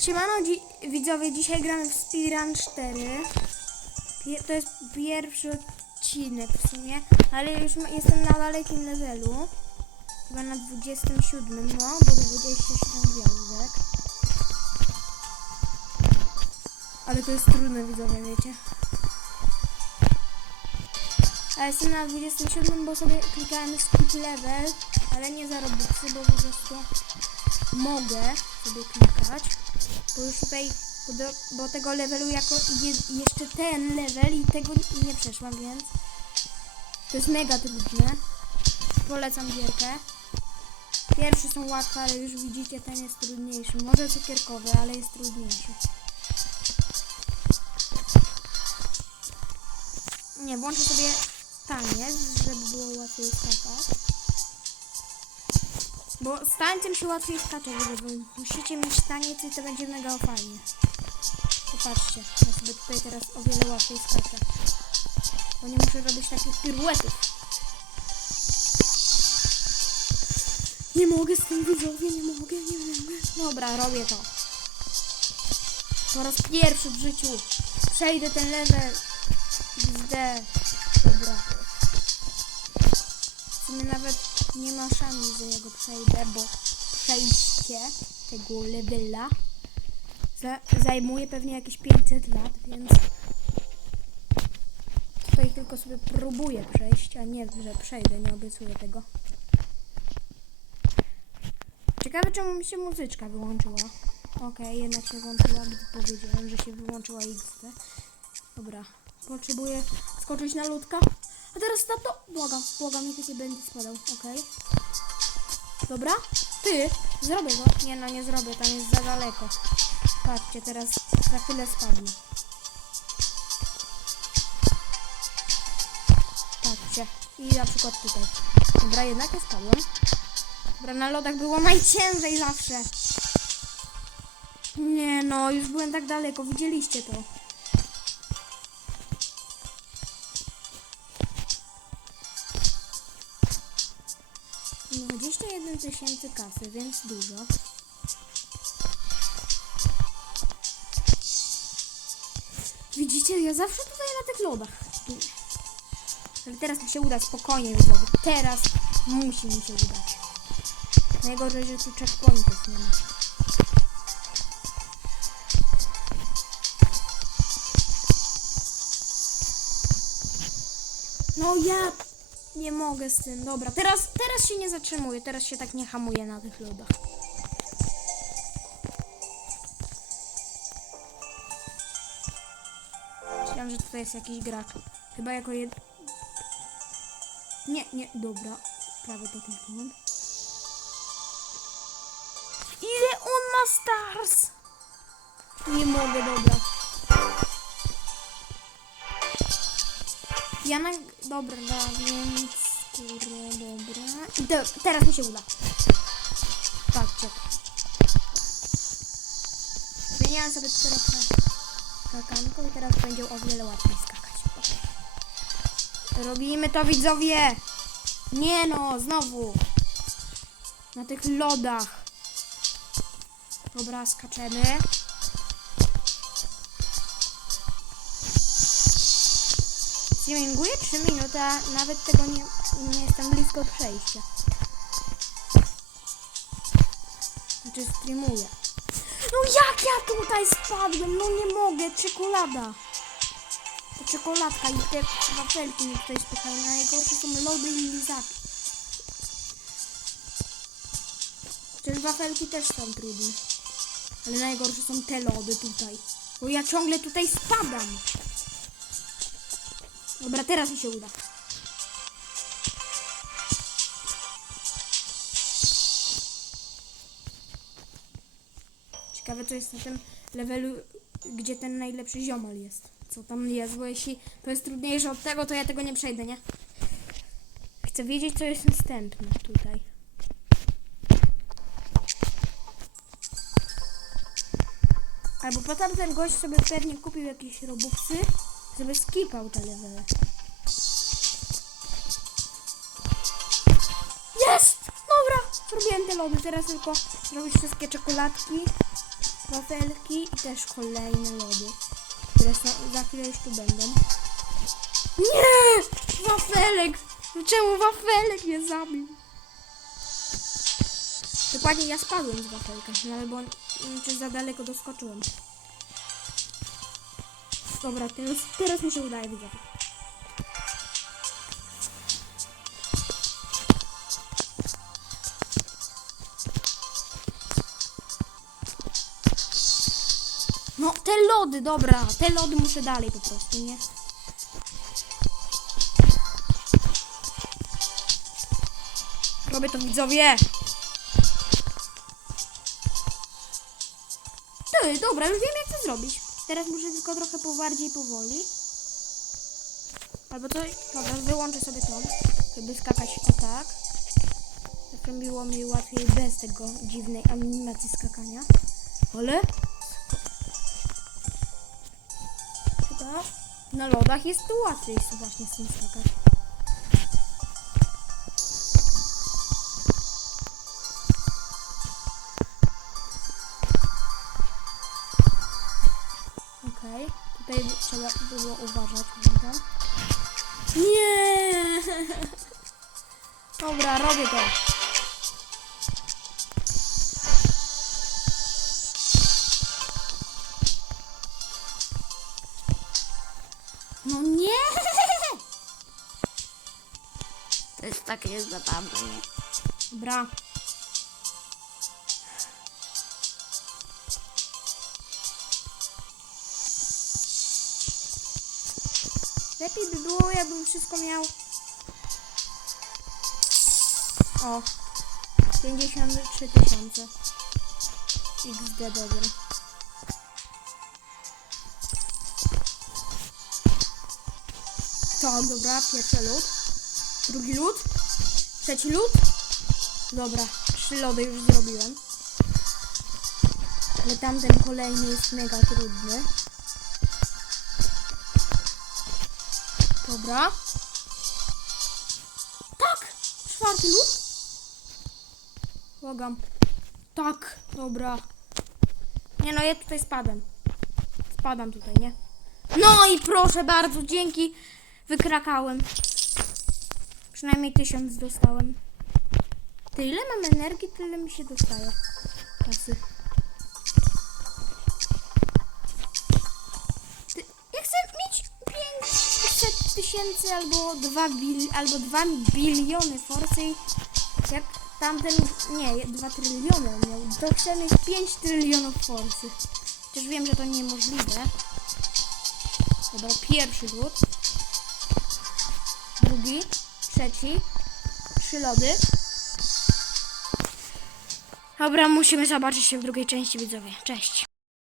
Siemano dzi widzowie, dzisiaj gramy w Speedrun 4. Pie to jest pierwszy odcinek w sumie, ale już jestem na dalekim levelu. Chyba na 27, no, bo 27 gwiazdek. Ale to jest trudne widzowie, wiecie. A jestem na 27, bo sobie klikałem skip level, ale nie za robuxy, bo po prostu mogę sobie klikać. Bo już tutaj, bo, do, bo tego levelu jako idzie jeszcze ten level i tego nie przeszłam, więc to jest mega trudne. Polecam gierkę. Pierwsze są łatwe, ale już widzicie, ten jest trudniejszy. Może cukierkowy, ale jest trudniejszy. Nie, włączę sobie taniec, żeby było łatwiej skakać. Bo z tańcem się łatwiej skacze, bo musicie mieć taniec i to będzie mega fajnie. Popatrzcie, ja sobie tutaj teraz o wiele łatwiej skaczę. Bo nie muszę robić takich piruetów. Nie mogę z tym widzowie, nie mogę, nie mogę. Dobra, robię to. Po raz pierwszy w życiu przejdę ten level. XD. Dobra. Sumie nawet nie ma szans, że ja go przejdę, bo przejście tego levela za zajmuje pewnie jakieś 500 lat, więc tutaj tylko sobie próbuję przejść, a nie, że przejdę, nie obiecuję tego. Ciekawe, czemu mi się muzyczka wyłączyła. Okej, jednak się włączyła, gdy powiedziałem, że się wyłączyła XD. Dobra, potrzebuję skoczyć na ludka. Teraz na to. Błagam, błagam, niech nie będzie spadał. Okej. Dobra. Ty, zrobię go. Nie no, nie zrobię, tam jest za daleko. Patrzcie, teraz za chwilę spadnę. Patrzcie. I na przykład tutaj. Dobra, jednak nie spadłem. Dobra, na lodach było najciężej zawsze. Nie no, już byłem tak daleko, widzieliście to. Dwadzieścia jeden tysięcy kasy, więc dużo. Widzicie, ja zawsze tutaj na tych lodach. Ale teraz mi się uda spokojnie, widzowie. Teraz musi mi się udać. Najgorzej, że tu checkpointów nie ma. No ja nie mogę z tym. Dobra, teraz, teraz się nie zatrzymuję, teraz się tak nie hamuję na tych lodach. Myślałam, że tutaj jest jakiś gracz. Chyba jako jed... Nie, nie, dobra. Prawie to kliknąłem. Ile on ma stars? Nie mogę, dobra. Ja na... Dobra, więc... Kurde, dobra. Te, teraz mi się uda. Patrzcie. Zmieniałem sobie trochę skakanką i teraz będzie o wiele łatwiej skakać. Robimy to, widzowie! Nie no, znowu! Na tych lodach. Dobra, skaczemy. Streaminguję 3 minuty, a nawet tego nie, nie jestem blisko przejścia. Znaczy streamuję. No jak ja tutaj spadłem? No nie mogę, czekolada. To czekoladka i te wafelki mi tutaj spychają. Najgorsze są lody i lizaki. Chociaż wafelki też są trudne. Ale najgorsze są te lody tutaj. Bo ja ciągle tutaj spadam. Dobra, teraz mi się uda. Ciekawe, co jest na tym levelu, gdzie ten najlepszy ziomal jest. Co tam jest, bo jeśli to jest trudniejsze od tego, to ja tego nie przejdę, nie? Chcę wiedzieć, co jest następne tutaj. Albo potem ten gość sobie pewnie kupił jakieś robuxy, żeby skipał te levele. Jest! Dobra! Zrobiłem te lody, teraz tylko zrobić wszystkie czekoladki. wafelki i też kolejne lody, które są, za chwilę już tu będą. Nie! Wafelek! Czemu wafelek mnie zabił? Dokładnie ja spadłem z wafelka, no ale bo on, czy za daleko doskoczyłem. Dobra, teraz, teraz mi się udaje. No, te lody, dobra, te lody muszę dalej po prostu, nie? Robię to widzowie! Ty, dobra, już wiem jak to zrobić. Teraz muszę tylko trochę pobardziej powoli. Albo to, dobra, wyłączę sobie to, żeby skakać o tak. Tak było mi łatwiej bez tego dziwnej animacji skakania. Ale... Chyba na lodach jest łatwiej właśnie z tym skakać. Tutaj trzeba było uważać, pamiętam. Nie! Dobra, robię to. No nie! To jest takie zabawne, nie? Lepiej by było, jakbym wszystko miał. O. 53 tysiące. XD dobra. Tak, dobra, pierwszy lód. Drugi lód. Trzeci lód. Dobra, trzy lody już zrobiłem. Ale tamten kolejny jest mega trudny. Dobra. Tak! Czwarty lód. Błagam. Tak, dobra. Nie no, ja tutaj spadam. Spadam tutaj, nie? No i proszę bardzo, dzięki. Wykrakałem. Przynajmniej tysiąc dostałem. Tyle mam energii, tyle mi się dostaje. Kasy. Tysięcy albo 2 bil, albo 2 biliony forsy. Jak tamten, nie, 2 tryliony on miał. To chcę mieć 5 trylionów forsy. Chociaż wiem, że to niemożliwe. Dobra, pierwszy lód. Drugi, trzeci, trzy lody. Dobra, musimy zobaczyć się w drugiej części widzowie. Cześć.